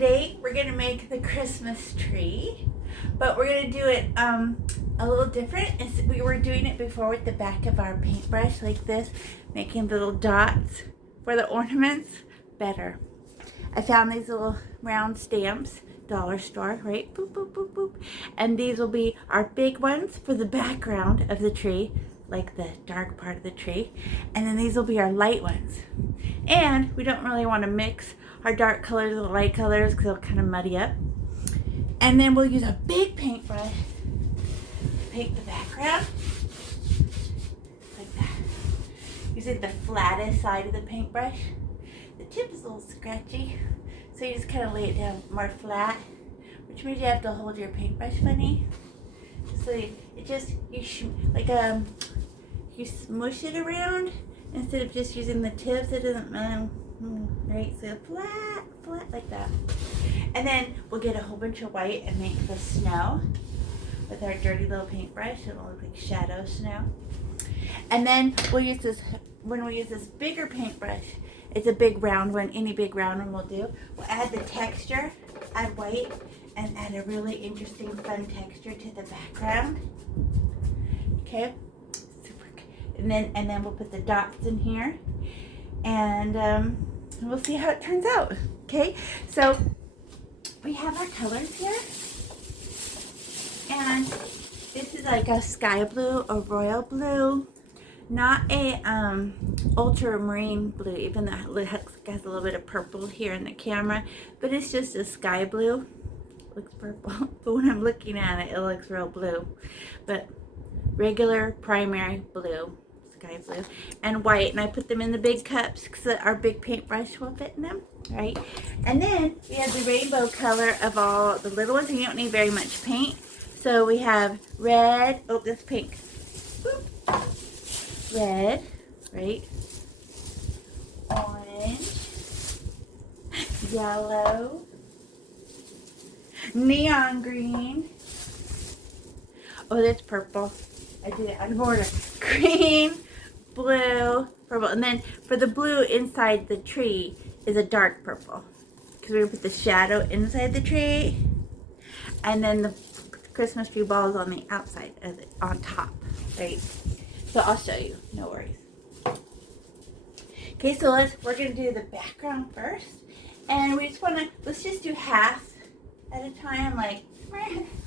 today we're gonna make the Christmas tree, but we're gonna do it a little different. We were doing it before with the back of our paintbrush like this, making little dots for the ornaments better. I found these little round stamps, dollar store, right? Boop, boop, boop, boop. And these will be our big ones for the background of the tree, like the dark part of the tree. And then these will be our light ones. And we don't really want to mix our dark colors with the light colors because it'll kind of muddy up. And then we'll use a big paintbrush to paint the background. Like that. Using the flattest side of the paintbrush. The tip is a little scratchy, so you just kind of lay it down more flat, which means you have to hold your paintbrush funny. So it just, you smush it around instead of just using the tips. It doesn't, right? So flat like that. And then we'll get a whole bunch of white and make the snow with our dirty little paintbrush. It'll look like shadow snow. And then we'll use this, when we use this bigger paintbrush, it's a big round one, any big round one will do. We'll add the texture, add white, and add a really interesting, fun texture to the background. Okay, super. And then we'll put the dots in here, and we'll see how it turns out. Okay, so we have our colors here, and this is like a sky blue, a royal blue. Not a ultramarine blue, even though it has a little bit of purple here in the camera, but it's just a sky blue. It looks purple, but when I'm looking at it, it looks real blue. But regular primary blue, sky blue, and white, and I put them in the big cups because our big paintbrush will fit in them, right? And then we have the rainbow color of all the little ones, and you don't need very much paint. So we have red, oh, this pink. Boop. Red, right? Orange, yellow, neon green. Oh, that's purple. I did it out of order. Green, blue, purple. And then for the blue inside the tree is a dark purple. Because we're going to put the shadow inside the tree. And then the Christmas tree ball is on the outside of it, on top, right? So I'll show you, no worries. Okay, so we're gonna do the background first. And we just let's just do half at a time, like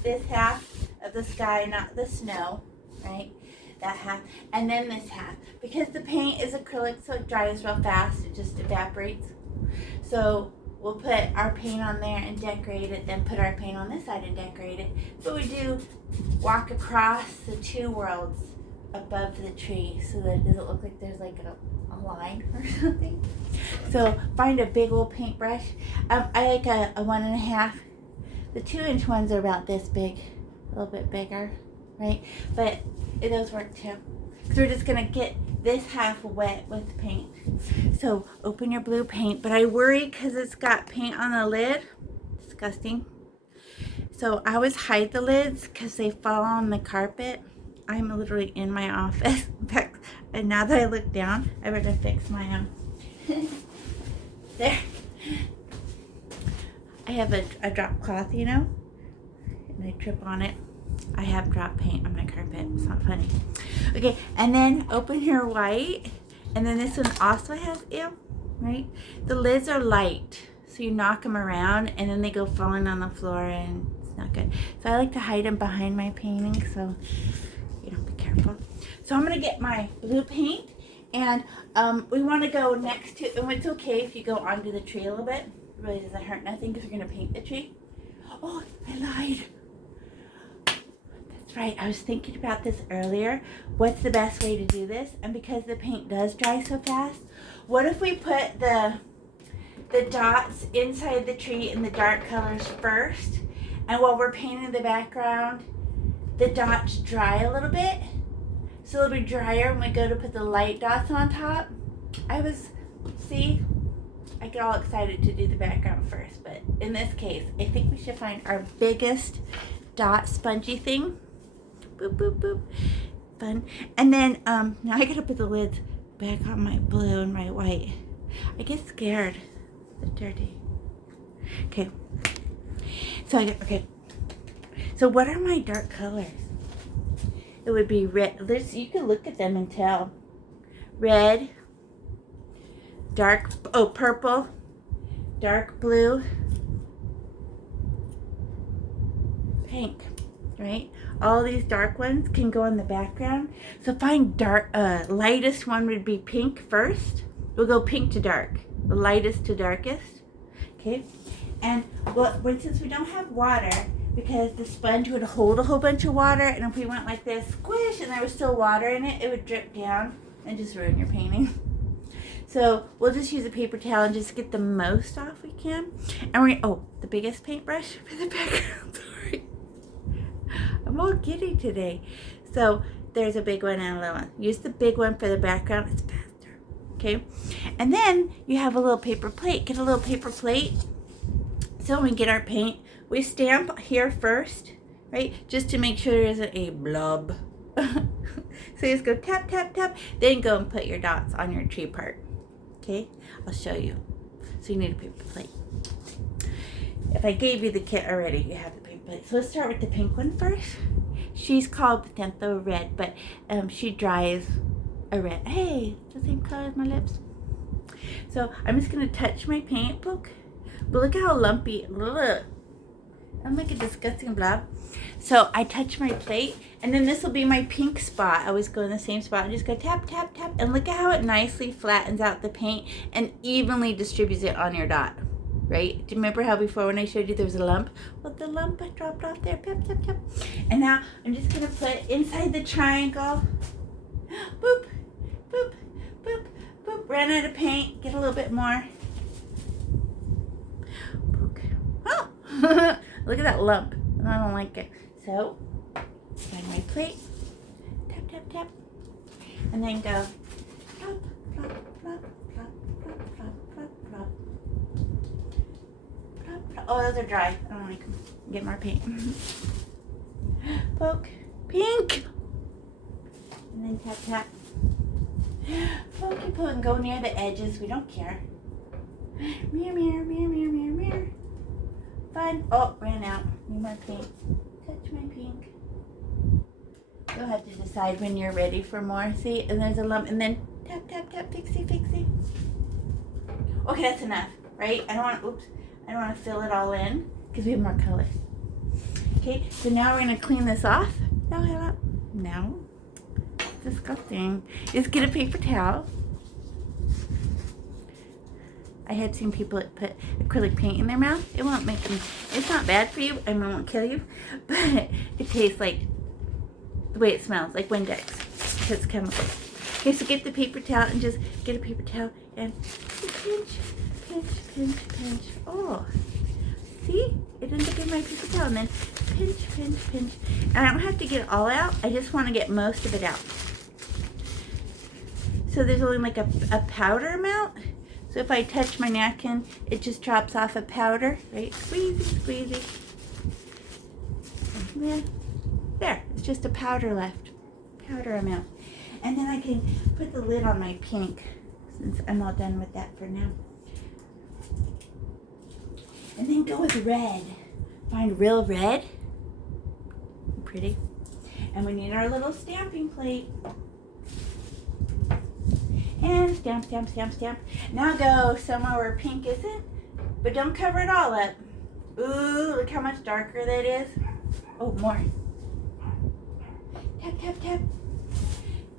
this half of the sky, not the snow, right? That half, and then this half. Because the paint is acrylic, so it dries real fast, it just evaporates. So we'll put our paint on there and decorate it, then put our paint on this side and decorate it. But we do walk across the two worlds above the tree so that it doesn't look like there's like a line or something. So find a big old paintbrush. I like a 1.5. The 2-inch ones are about this big, a little bit bigger, right? But those work too. So we're just gonna get this half wet with paint. So open your blue paint, but I worry because it's got paint on the lid. Disgusting. So I always hide the lids because they fall on the carpet. I'm literally in my office. In fact, and now that I look down, I better fix my there. I have a drop cloth, you know, and I trip on it. I have drop paint on my carpet. It's not funny. Okay, and then open your white, and then this one also has, ew, right? The lids are light, so you knock them around, and then they go falling on the floor, and it's not good. So I like to hide them behind my painting, so be careful. So I'm going to get my blue paint, and we want to go next to, and it's okay if you go onto the tree a little bit. It really doesn't hurt nothing because we're going to paint the tree. Oh, I lied. That's right. I was thinking about this earlier. What's the best way to do this? And because the paint does dry so fast, what if we put the dots inside the tree in the dark colors first, and while we're painting the background, the dots dry a little bit, so it'll be drier when we go to put the light dots on top. I get all excited to do the background first, but in this case, I think we should find our biggest dot spongy thing. Boop, boop, boop. Fun. And then, now I gotta put the lids back on my blue and my white. I get scared. It's dirty. Okay. So okay. So what are my dark colors? It would be red. You could look at them and tell. Red, purple, dark blue, pink, right? All these dark ones can go in the background. So find lightest one would be pink first. We'll go pink to dark, the lightest to darkest, okay? And since we don't have water, because the sponge would hold a whole bunch of water, and if we went like this, squish, and there was still water in it, it would drip down and just ruin your painting. So we'll just use a paper towel and just get the most off we can. And the biggest paintbrush for the background. Sorry, I'm all giddy today. So there's a big one and a little one. Use the big one for the background. It's faster. Okay. And then you have a little paper plate. Get a little paper plate. So when we get our paint, we stamp here first, right? Just to make sure there isn't a blob. So you just go tap, tap, tap. Then go and put your dots on your tree part. Okay? I'll show you. So you need a paper plate. If I gave you the kit already, you have the paper plate. So let's start with the pink one first. She's called Potential Red, but she dries a red. Hey, it's the same color as my lips. So I'm just going to touch my paint book. But look how lumpy. Look. I'm like a disgusting blob. So I touch my plate, and then this will be my pink spot. I always go in the same spot and just go tap, tap, tap. And look at how it nicely flattens out the paint and evenly distributes it on your dot. Right? Do you remember how before when I showed you there was a lump? Well, the lump I dropped off there. Tap, tap, tap. And now I'm just going to put inside the triangle. Boop, boop, boop, boop. Ran out of paint. Get a little bit more. Oh! Look at that lump. I don't like it. So, find my plate. Tap, tap, tap. And then go plop, plop, plop, plop, plop, plop, plop, plop. Plop, plop. Oh, those are dry. I don't like them. Get more paint. Poke. Pink! And then tap, tap. Pokey poke and go near the edges. We don't care. Mirror, mirror, mirror, mirror, mirror, mirror. Fun. Oh, ran out. Need more paint. Touch my pink. You'll have to decide when you're ready for more. See, and there's a lump, and then tap, tap, tap, fixie, fixie. Okay, that's enough, right? I don't want to fill it all in because we have more color. Okay, so now we're gonna clean this off. No, disgusting. Just get a paper towel. I had seen people that put acrylic paint in their mouth. It won't make them, it's not bad for you, and it won't kill you, but it tastes like the way it smells, like Windex, because it's chemicals. Okay, so get the paper towel and just get a paper towel and pinch, pinch, pinch, pinch. Oh, see? It ended up in my paper towel, and then pinch, pinch, pinch. And I don't have to get it all out. I just want to get most of it out. So there's only like a powder amount. So if I touch my napkin, it just drops off a powder, right? Squeezy, squeezy. And then, there, it's just a powder left. Powder amount. And then I can put the lid on my pink, since I'm all done with that for now. And then go with red. Find real red. Pretty. And we need our little stamping plate. And stamp, stamp, stamp, stamp. Now go somewhere where pink isn't, but don't cover it all up. Ooh, look how much darker that is. Oh, more. Tap, tap, tap.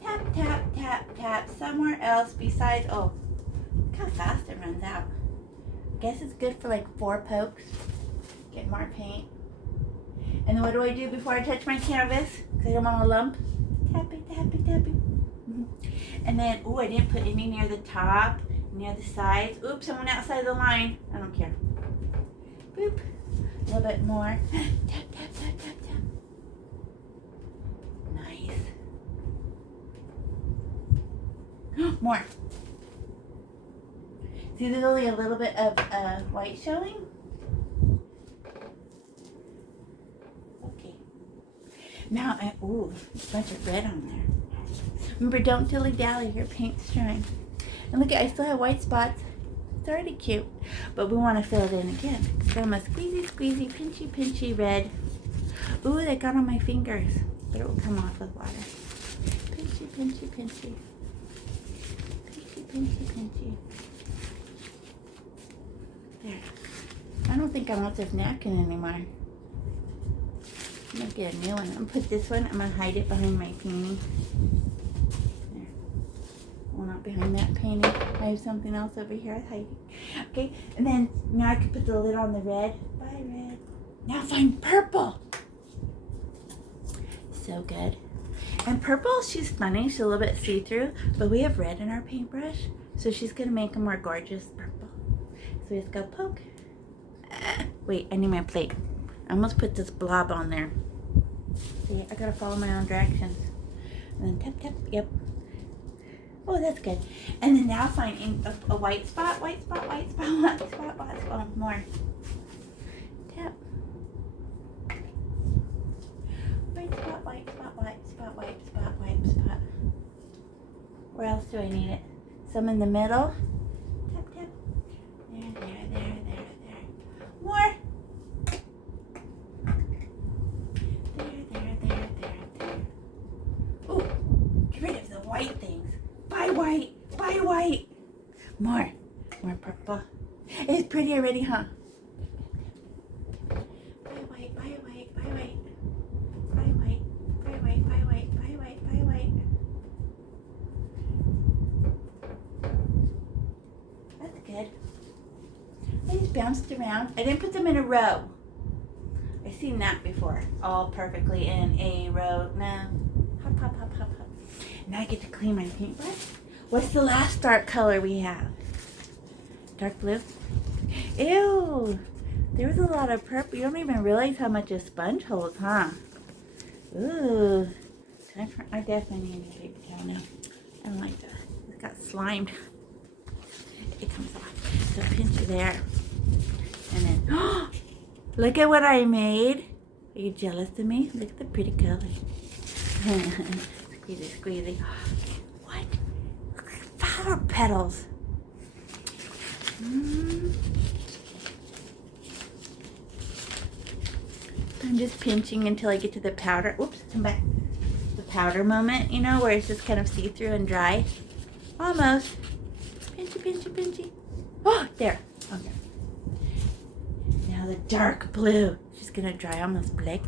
Tap, tap, tap, tap. Somewhere else besides, oh, look how fast it runs out. I guess it's good for like 4 pokes. Get more paint. And then what do I do before I touch my canvas? Because I don't want a lump. Tap it, tap it, tap it. And then, oh, I didn't put any near the top, near the sides. Oops, I went outside the line. I don't care. Boop. A little bit more. Tap, tap, tap, tap, tap. Nice. More. See, there's only a little bit of white showing. Okay. Now, ooh, there's a bunch of red on there. Remember, don't dilly-dally, your paint's drying. And look, I still have white spots. It's already cute, but we want to fill it in again. So I'm a squeezy, squeezy, pinchy, pinchy red. Ooh, that got on my fingers, but it will come off with water. Pinchy, pinchy, pinchy. Pinchy, pinchy, pinchy. There. I don't think I want this napkin anymore. I'm going to get a new one. I'm going to put this one, I'm going to hide it behind my painting. There. Well, not behind that painting. I have something else over here I'm hiding. Okay, and then now I can put the lid on the red. Bye, red. Now find purple. So good. And purple, she's funny. She's a little bit see-through, but we have red in our paintbrush, so she's going to make them more gorgeous purple. So we just go poke. Wait, I need my plate. I almost put this blob on there. See, I gotta follow my own directions. And then tap, tap, yep. Oh, that's good. And then now find a white spot, white spot, white spot, white spot, white spot, more. Tap. White spot, white spot, white spot, white spot, white spot. Where else do I need it? Some in the middle. Tap, tap. There. More. There. Ooh, get rid of the white things. Buy white. More purple. It's pretty already, huh? Buy white. That's good. I just bounced around. I didn't put them in a row. I've seen that before. All perfectly in a row. No. Hop. Now I get to clean my paintbrush. What's the last dark color we have? Dark blue? Ew. There was a lot of purple. You don't even realize how much a sponge holds, huh? Ooh. I definitely need a paper towel now. I don't like that. It got slimed. It comes off. So pinch it there. And then, oh, look at what I made. Are you jealous of me? Look at the pretty color. Squeezy. What? Flower petals. I'm just pinching until I get to the powder. Oops, come back. The powder moment, you know, where it's just kind of see-through and dry. Almost. Pinchy. Oh, there. Okay. Now the dark blue. She's going to dry almost black.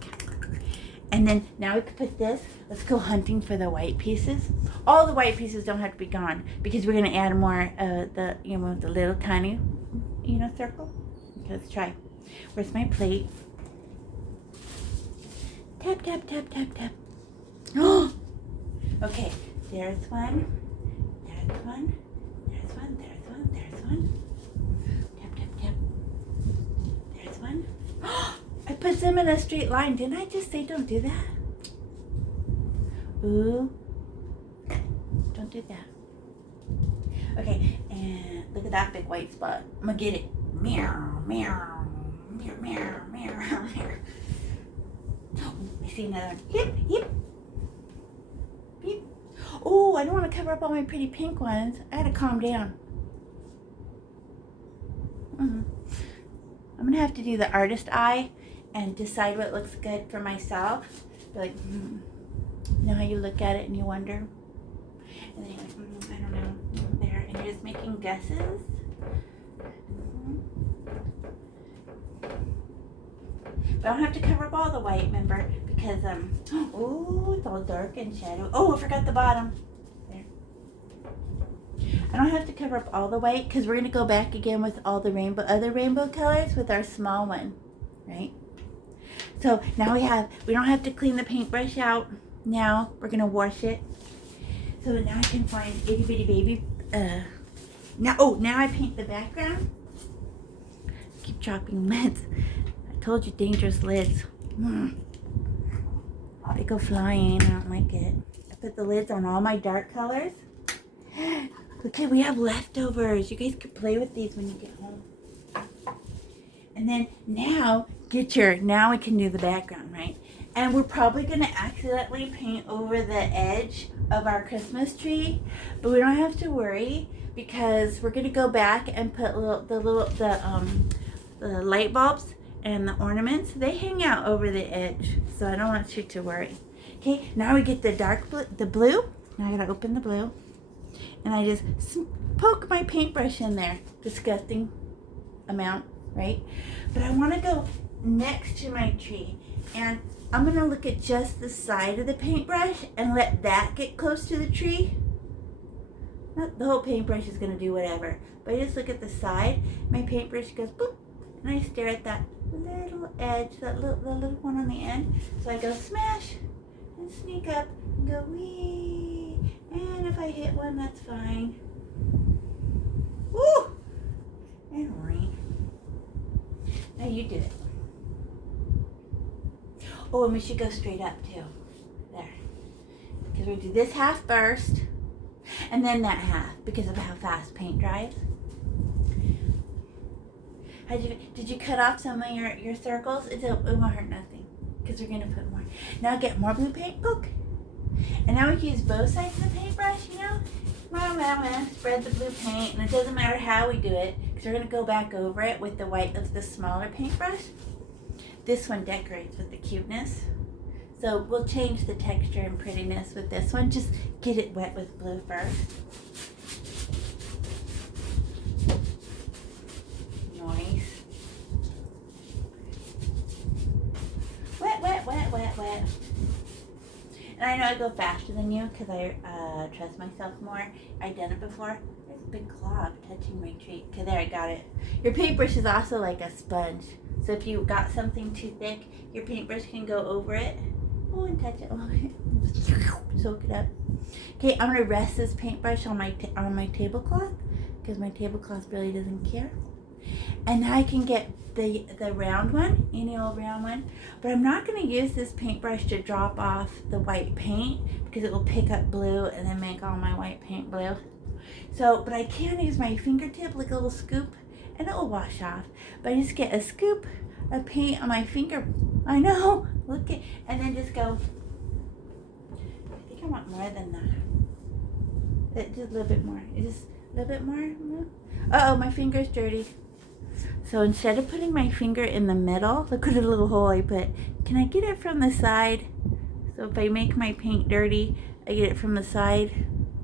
And then now we can put this. Let's go hunting for the white pieces. All the white pieces don't have to be gone because we're going to add more the little tiny, circle. Okay, let's try. Where's my plate? Tap. Oh! Okay, there's one. Tap. There's one. I put them in a straight line. Didn't I just say don't do that? Ooh. Don't do that. Okay, and look at that big white spot. I'm gonna get it. Meow. Oh, I see another one. Yep. Beep. Oh, I don't want to cover up all my pretty pink ones. I gotta calm down. I'm gonna have to do the artist eye and decide what looks good for myself. Be like, you know how you look at it and you wonder? And then you're like, I don't know. There, and you're just making guesses. But I don't have to cover up all the white, remember? Because, oh, it's all dark and shadow. Oh, I forgot the bottom. There. I don't have to cover up all the white because we're going to go back again with all the other rainbow colors with our small one, right? So now we don't have to clean the paintbrush out. Now we're going to wash it. So now I can find itty bitty baby. Now I paint the background. Keep dropping lids. I told you, dangerous lids. They go flying. I don't like it. I put the lids on all my dark colors. Look at, we have leftovers. You guys can play with these when you get home. And then now we can do the background, right? And we're probably going to accidentally paint over the edge of our Christmas tree, but we don't have to worry because we're gonna go back and put the light bulbs and the ornaments. They hang out over the edge, so I don't want you to worry. Okay, now we get the blue. Now I gotta open the blue, and I just poke my paintbrush in there. Disgusting amount, right? But I want to go next to my tree, and I'm gonna look at just the side of the paintbrush and let that get close to the tree. Not the whole paintbrush is gonna do whatever, but I just look at the side. My paintbrush goes boop, and I stare at that little edge, the little one on the end. So I go smash and sneak up and go wee, and if I hit one, that's fine. Woo! And ring. Now you do it. Oh, and we should go straight up too. There. Because we do this half first, and then that half, because of how fast paint dries. Did you cut off some of your circles? It won't hurt nothing, because we're going to put more. Now get more blue paint, poke. And now we can use both sides of the paintbrush, you know? Spread the blue paint, and it doesn't matter how we do it, because we're going to go back over it with the white of the smaller paintbrush. This one decorates with the cuteness. So we'll change the texture and prettiness with this one. Just get it wet with blue first. Nice. Wet, wet, wet, wet, wet. And I know I go faster than you because I trust myself more. I've done it before. There's a big cloud touching my tree. Okay, there, I got it. Your paintbrush is also like a sponge. So if you got something too thick, your paintbrush can go over it. Oh, and touch it. Soak it up. Okay, I'm gonna rest this paintbrush on my tablecloth because my tablecloth really doesn't care. And now I can get the round one, any old round one. But I'm not gonna use this paintbrush to drop off the white paint because it will pick up blue and then make all my white paint blue. So, but I can use my fingertip like a little scoop, and it will wash off. But I just get a scoop of paint on my finger. I know, look at, and then just go. I think I want more than that. Just a little bit more. Just a little bit more. Uh-oh, my finger's dirty. So instead of putting my finger in the middle, look what a little hole I put. Can I get it from the side? So if I make my paint dirty, I get it from the side.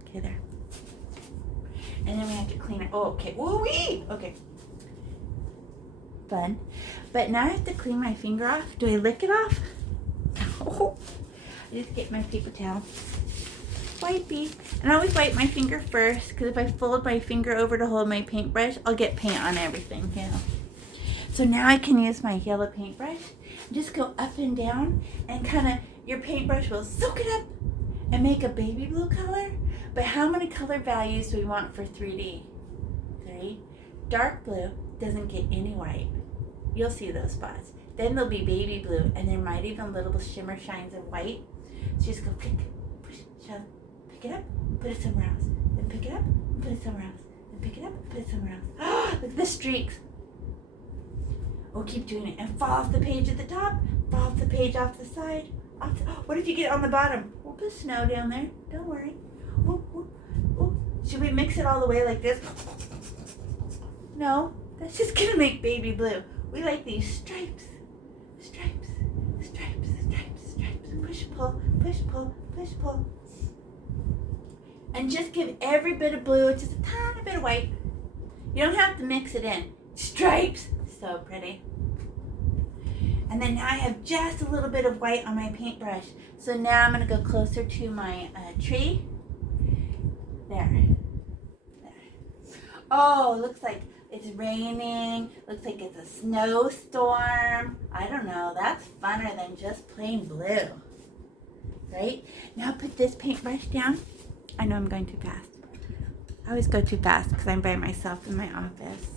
Okay, there. And then we have to clean it. Oh, okay. Woo-wee! Okay. Fun. But now I have to clean my finger off. Do I lick it off? No. I just get my paper towel. Wipey. And I always wipe my finger first, because if I fold my finger over to hold my paintbrush, I'll get paint on everything, you know. So now I can use my yellow paintbrush. Just go up and down, and kind of, your paintbrush will soak it up and make a baby blue color. But how many color values do we want for 3D? 3. Dark blue doesn't get any white. You'll see those spots. Then there'll be baby blue, and there might even little shimmer shines of white. So just go pick, push, shove, pick it up, put it somewhere else. Then pick it up, put it somewhere else. Then pick it up, put it somewhere else. Look at the streaks. Oh, keep doing it. And fall off the page at the top, fall off the page off the side. What if you get on the bottom? We'll put snow down there. Don't worry. Ooh, ooh, ooh. Should we mix it all the way like this? No, that's just gonna make baby blue. We like these stripes. Stripes, stripes, stripes, stripes. Push, pull, push, pull, push, pull. And just give every bit of blue just a tiny bit of white. You don't have to mix it in. Stripes. So pretty. And then now I have just a little bit of white on my paintbrush. So now I'm gonna go closer to my tree. There. Oh, looks like it's raining. Looks like it's a snowstorm. I don't know. That's funner than just plain blue. Right? Now put this paintbrush down. I know I'm going too fast. I always go too fast because I'm by myself in my office.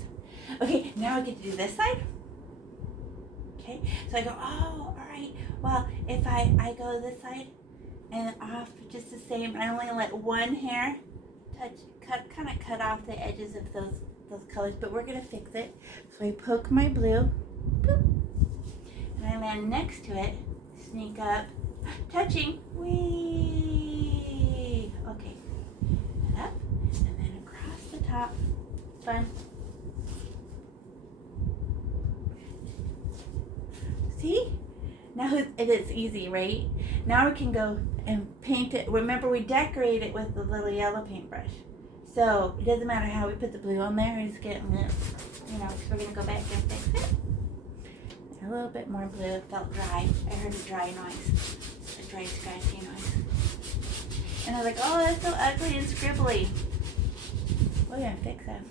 Okay, now I get to do this side. Okay, so I go, oh, all right. Well, if I go this side and off just the same, I only let one hair kind of cut off the edges of those colors, but we're gonna fix it. So I poke my blue, boop, and I land next to it, sneak up, touching, wee. Okay, and up, and then across the top. top. Fun. See? Now it's easy, right? Now we can go and paint it. Remember, we decorate it with the little yellow paintbrush. So it doesn't matter how we put the blue on there. We're just getting it, because we're going to go back and fix it. A little bit more blue. It felt dry. I heard a dry noise. A dry, scratchy noise. And I was like, oh, that's so ugly and scribbly. We're going to fix that.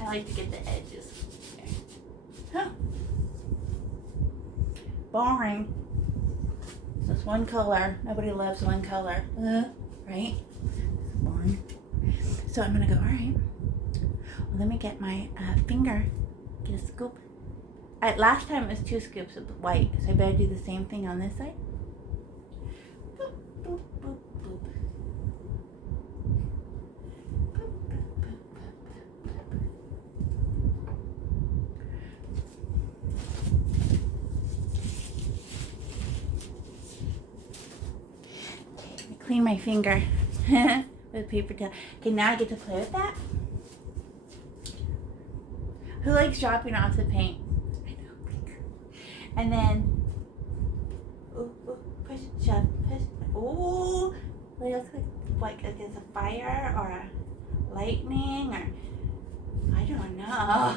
I like to get the edges. There. Huh. Boring. So it's one color. Nobody loves one color. Right? It's boring. So I'm going to go, all right. Well, let me get my finger. Get a scoop. Last time it was 2 scoops of white. So I better do the same thing on this side. Boop, boop, boop, boop. Clean my finger with paper towel. Okay, now I get to play with that. Who likes dropping off the paint? I know. And then, ooh, push, shove, push. Ooh, it looks like it's a fire or a lightning or I don't know.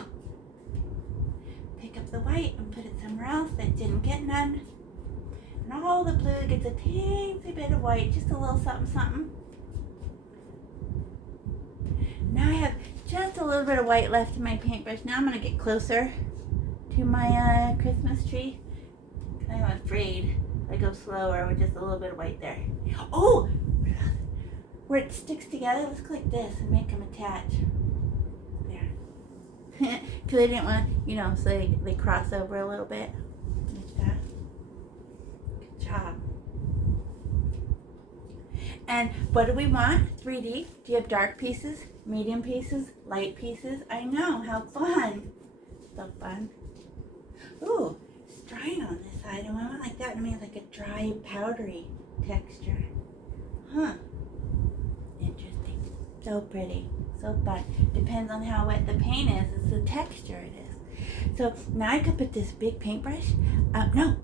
Pick up the white and put it somewhere else that didn't get none. And all the blue gets a teensy bit of white, just a little something, something. Now I have just a little bit of white left in my paintbrush. Now I'm going to get closer to my Christmas tree. I'm afraid if I go slower with just a little bit of white there. Oh! Where it sticks together, let's click this and make them attach. There. Because I didn't want, so they cross over a little bit. Like that. Job. And what do we want? 3D. Do you have dark pieces, medium pieces, light pieces? I know, how fun. So fun. Ooh, it's drying on this side. And I want like that. I mean, like a dry, powdery texture. Huh. Interesting. So pretty. So fun. Depends on how wet the paint is. It's the texture it is. So now I could put this big paintbrush. No.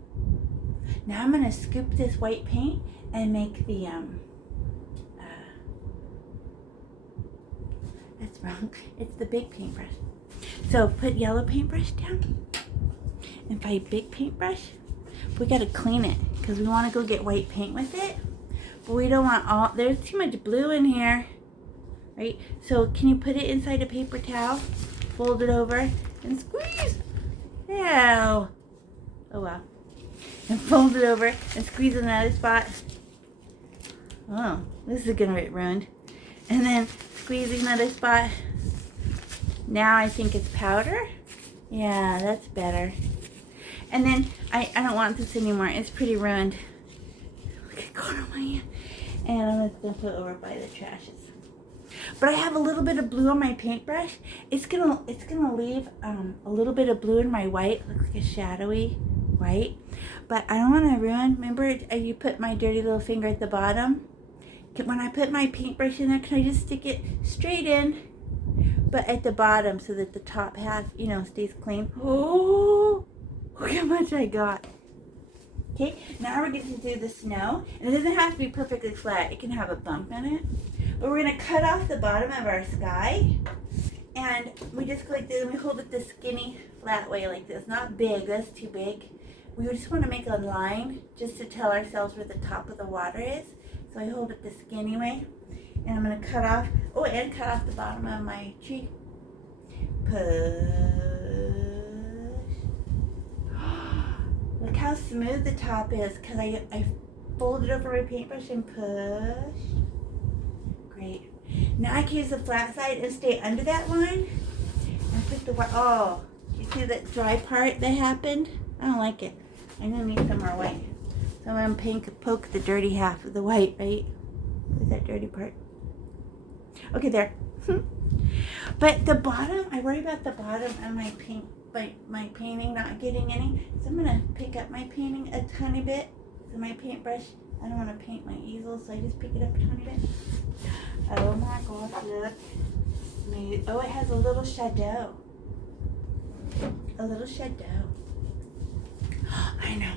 Now I'm going to scoop this white paint and make the, that's wrong. It's the big paintbrush. So put yellow paintbrush down and find big paintbrush. We got to clean it because we want to go get white paint with it. But we don't want there's too much blue in here, right? So can you put it inside a paper towel, fold it over and squeeze? Ew. Oh wow. And fold it over and squeeze another spot. Oh, this is gonna get ruined. And then squeeze another spot. Now I think it's powder. Yeah, that's better. And then I don't want this anymore. It's pretty ruined. Look at God on my hand. And I'm just gonna put it over by the trashes. But I have a little bit of blue on my paintbrush. It's gonna leave a little bit of blue in my white. Looks like a shadowy white. But I don't want to ruin. Remember, you put my dirty little finger at the bottom. When I put my paintbrush in there, can I just stick it straight in, but at the bottom so that the top half, stays clean? Oh, look how much I got. Okay, now we're going to do the snow. And it doesn't have to be perfectly flat. It can have a bump in it. But we're going to cut off the bottom of our sky. And we just go like this, and we hold it the skinny, flat way like this. Not big, that's too big. We just want to make a line just to tell ourselves where the top of the water is. So I hold it the skinny way. And I'm going to cut off, and cut off the bottom of my tree. Push. Look how smooth the top is because I fold it over my paintbrush and push. Great. Now I can use the flat side and stay under that line and put the white. Oh, you see that dry part that happened? I don't like it. I'm going to need some more white. So I'm going to poke the dirty half of the white, right? Where's that dirty part? Okay, there. But the bottom, I worry about the bottom of my paint, my painting not getting any. So I'm going to pick up my painting a tiny bit. So my paintbrush, I don't want to paint my easel, so I just pick it up a tiny bit. Oh my gosh, look. smooth. Oh, it has a little shadow. A little shadow. I know.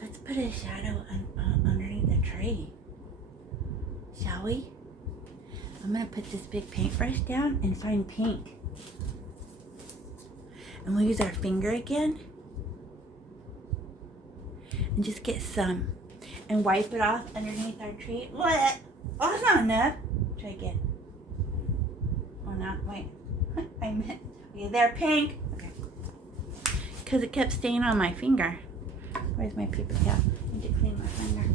Let's put a shadow underneath the tree. Shall we? I'm going to put this big paintbrush down and find pink. And we'll use our finger again. And just get some. And wipe it off underneath our tree. What? Oh, that's not enough. Try again. Oh, no. Wait. I meant. Okay, there, pink. Okay. Because it kept staying on my finger. Where's my paper towel? I need to clean my finger.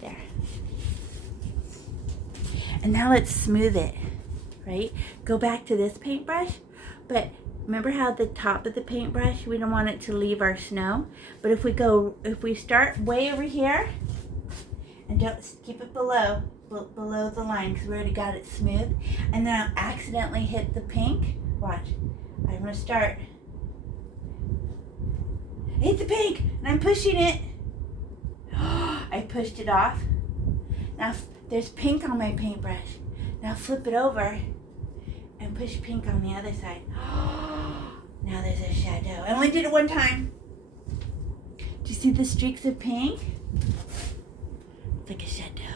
There. And now let's smooth it, right? Go back to this paintbrush, but remember how the top of the paintbrush, we don't want it to leave our snow, but if we start way over here, and don't keep it below the line, because we already got it smooth, and then I'll accidentally hit the pink. Watch, I'm gonna start. Hit the pink, and I'm pushing it. I pushed it off. Now there's pink on my paintbrush. Now flip it over and push pink on the other side. Now there's a shadow. I only did it one time. Do you see the streaks of pink? It's like a shadow.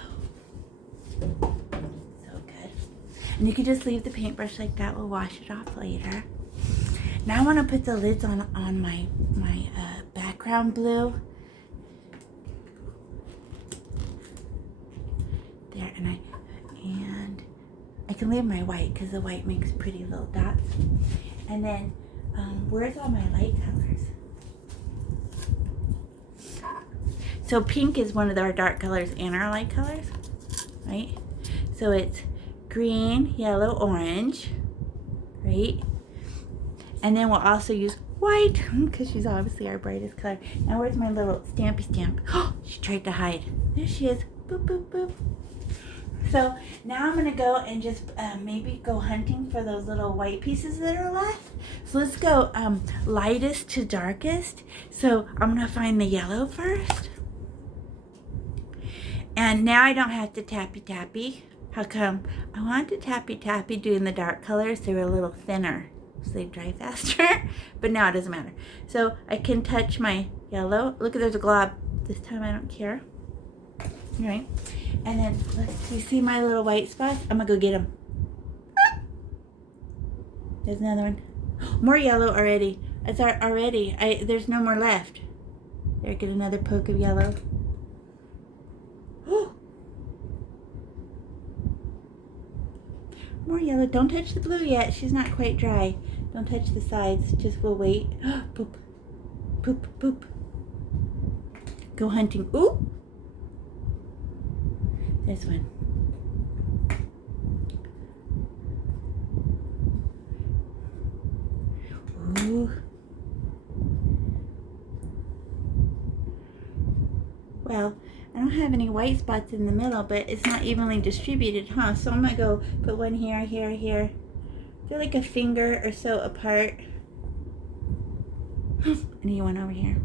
So good. And you can just leave the paintbrush like that. We'll wash it off later. Now I want to put the lids on my background blue. There, and I can leave my white because the white makes pretty little dots. And then, where's all my light colors? So pink is one of our dark colors and our light colors, right? So it's green, yellow, orange, right? And then we'll also use white because she's obviously our brightest color. Now where's my little stampy stamp? Oh, she tried to hide. There she is. Boop, boop, boop. So now I'm going to go and just maybe go hunting for those little white pieces that are left. So let's go lightest to darkest. So I'm going to find the yellow first. And now I don't have to tappy. How come? I want to tappy doing the dark colors. They're a little thinner, so they dry faster. But now it doesn't matter. So I can touch my yellow. Look, there's a glob. This time I don't care. All right. And then, you see my little white spots? I'm going to go get them. There's another one. More yellow already. It's already. There's no more left. There, get another poke of yellow. More yellow. Don't touch the blue yet. She's not quite dry. Don't touch the sides. Just we'll wait. Poop. Poop, poop. Go hunting. Ooh. This one. Ooh. Well, I don't have any white spots in the middle, but it's not evenly distributed, huh? So I'm going to go put one here, here, here. They're like a finger or so apart. I need one over here.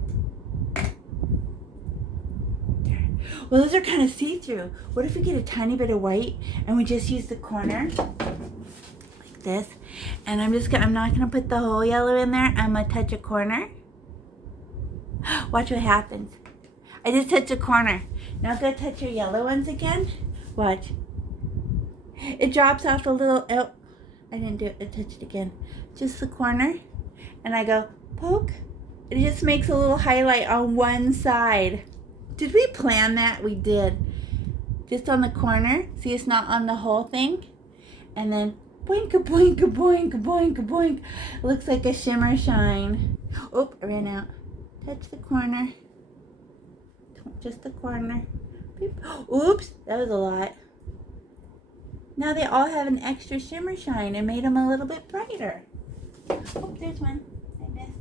Well, those are kind of see-through. What if we get a tiny bit of white and we just use the corner like this? And I'm not gonna put the whole yellow in there. I'm gonna touch a corner. Watch what happens. I just touched a corner. Now go touch your yellow ones again. Watch. It drops off a little. Oh, I didn't do it. I touched it again. Just the corner, and I go poke. It just makes a little highlight on one side. Did we plan that? We did. Just on the corner. See, it's not on the whole thing. And then boink, boink, boink, boink, boink. Looks like a shimmer shine. Oh, I ran out. Touch the corner. Just the corner. Beep. Oops, that was a lot. Now they all have an extra shimmer shine and made them a little bit brighter. Oh, there's one. I missed.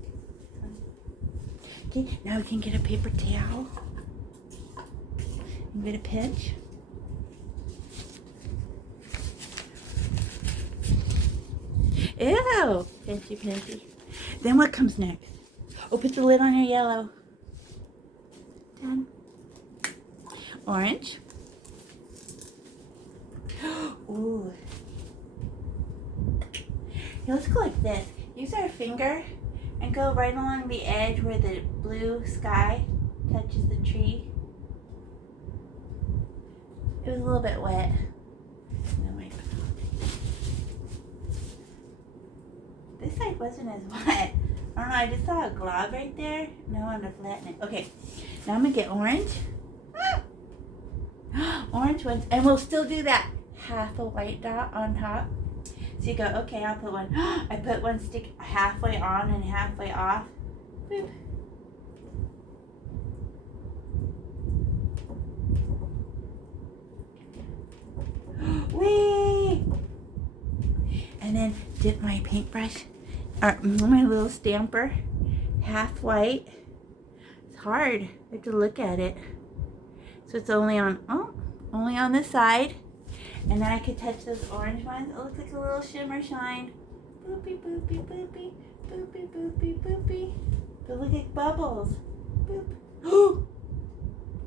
Okay, now we can get a paper towel. Give it a pinch. Ew! Pinchy, pinchy. Then what comes next? Oh, put the lid on your yellow. Done. Orange. Ooh. Okay, let's go like this. Use our finger and go right along the edge where the blue sky touches the tree. It was a little bit wet. This side wasn't as wet. I don't know, I just saw a glob right there. No, I'm gonna flatten it. Okay, now I'm gonna get orange. Orange ones, and we'll still do that half a white dot on top. So you go, okay, I'll put one. I put one stick halfway on and halfway off. Boop. Whee! And then dip my paintbrush, or my little stamper, half white. It's hard. I have to look at it. So it's only on this side. And then I could touch those orange ones. It looks like a little shimmer shine. Boopy, boopy, boopy, boopy, boopy, boopy. They look like bubbles. Boop. Oh!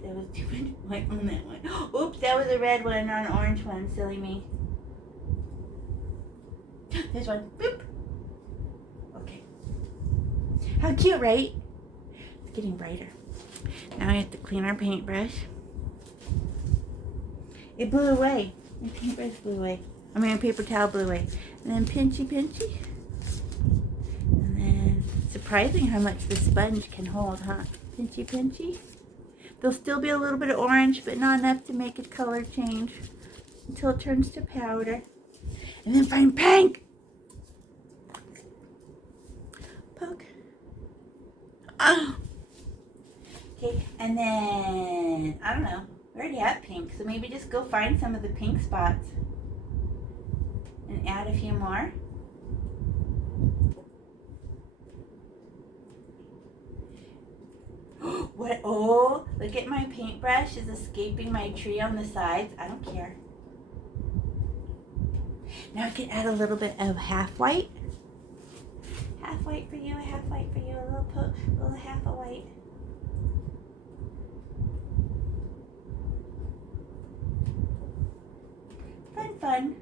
That was too much white on that one. Oops, that was a red one, not an orange one. Silly me. There's one. Boop. Okay. How cute, right? It's getting brighter. Now I have to clean our paintbrush. It blew away. My paintbrush blew away. I mean, my paper towel blew away. And then pinchy, pinchy. And then surprising how much the sponge can hold, huh? Pinchy, pinchy. There'll still be a little bit of orange, but not enough to make a color change until it turns to powder. And then find pink. Poke. Oh. Okay, and then, I don't know. We already have pink, so maybe just go find some of the pink spots and add a few more. What? Oh, look at my paintbrush is escaping my tree on the sides. I don't care. Now I can add a little bit of half white. Half white for you, half white for you, a little half of white. Fun.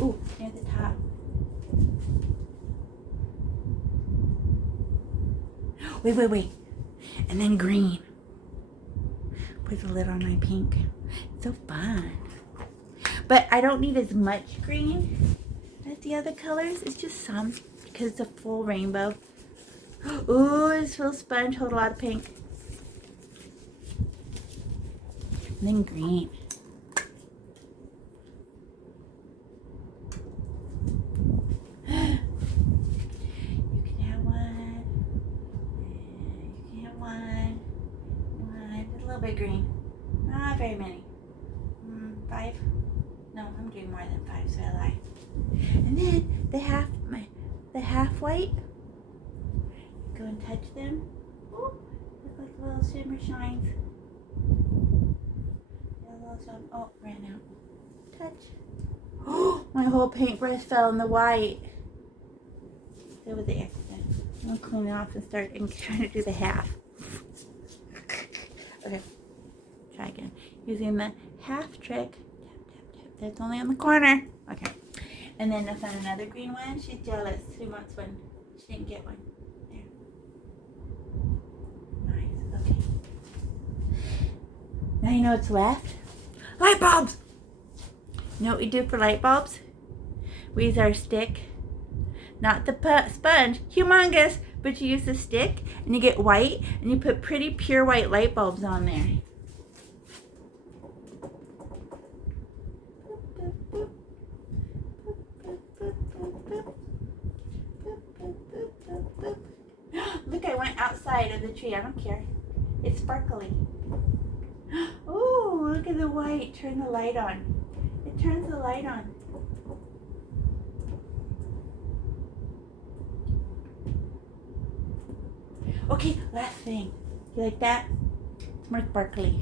Ooh, near the top. Wait. And then green. Put the lid on my pink. It's so fun. But I don't need as much green as the other colors. It's just some, because it's a full rainbow. Ooh, this little sponge hold a lot of pink. And then green. Bit green. Not very many. 5? No, I'm doing more than 5, so I lie. And then the half white. Go and touch them. Ooh, look like little shimmer shines. Oh, ran out. Touch. Oh, my whole paintbrush fell in the white. That was the accident. I'm gonna clean it off and start trying to do the half. Okay, try again. Using the half trick. Tap. That's only on the corner. Okay. And then I found another green one. She's jealous. She wants one. She didn't get one. There. Nice. Okay. Now you know what's left? Light bulbs! You know what we do for light bulbs? We use our stick. Not the sponge. Humongous! But you use the stick and you get white and you put pretty pure white light bulbs on there. Look, I went outside of the tree. I don't care. It's sparkly. Oh, look at the white. Turn the light on. It turns the light on. Okay, last thing. You like that? It's more sparkly.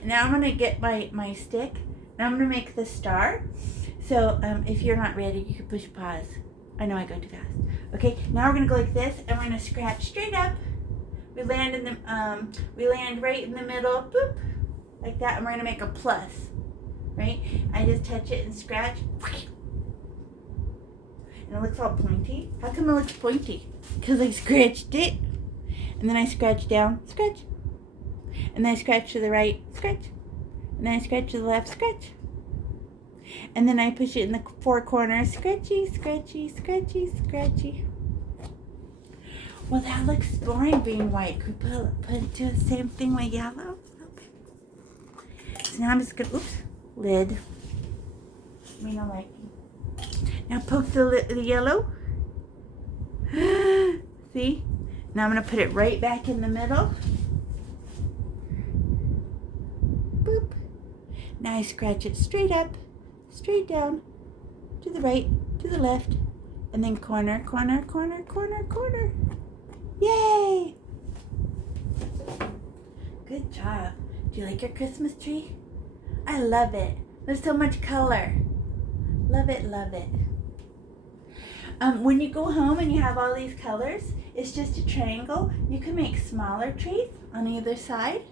And now I'm going to get my stick. And I'm going to make the star. So if you're not ready, you can push pause. I know I go too fast. Okay, now we're going to go like this. And we're going to scratch straight up. We land right in the middle. Boop. like that, and we're gonna make a plus, right? I just touch it and scratch, and it looks all pointy. How come it looks pointy? Because I scratched it, and then I scratch down, scratch, and then I scratch to the right, scratch, and then I scratch to the left, scratch, and then I push it in the four corners, scratchy, scratchy, scratchy, scratchy. Well, that looks boring being white. Could we put it to the same thing with yellow? Okay. So now I'm just gonna, oops, lid. We don't like it. Now poke the yellow. See? Now I'm gonna put it right back in the middle. Boop. Now I scratch it straight up, straight down, to the right, to the left, and then corner, corner, corner, corner, corner. Yay! Good job. Do you like your Christmas tree? I love it. There's so much color. Love it, love it. When you go home and you have all these colors, it's just a triangle. You can make smaller trees on either side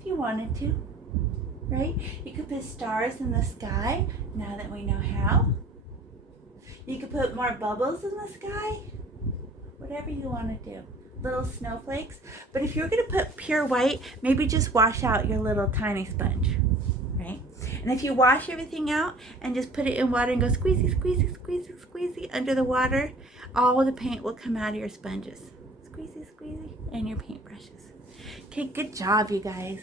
if you wanted to, right? You could put stars in the sky now that we know how. You could put more bubbles in the sky. Whatever you want to do. Little snowflakes. But if you're going to put pure white, maybe just wash out your little tiny sponge, right? And if you wash everything out and just put it in water and go squeezy, squeezy, squeezy, squeezy under the water, all the paint will come out of your sponges. Squeezy, squeezy, and your paintbrushes. Okay, good job, you guys.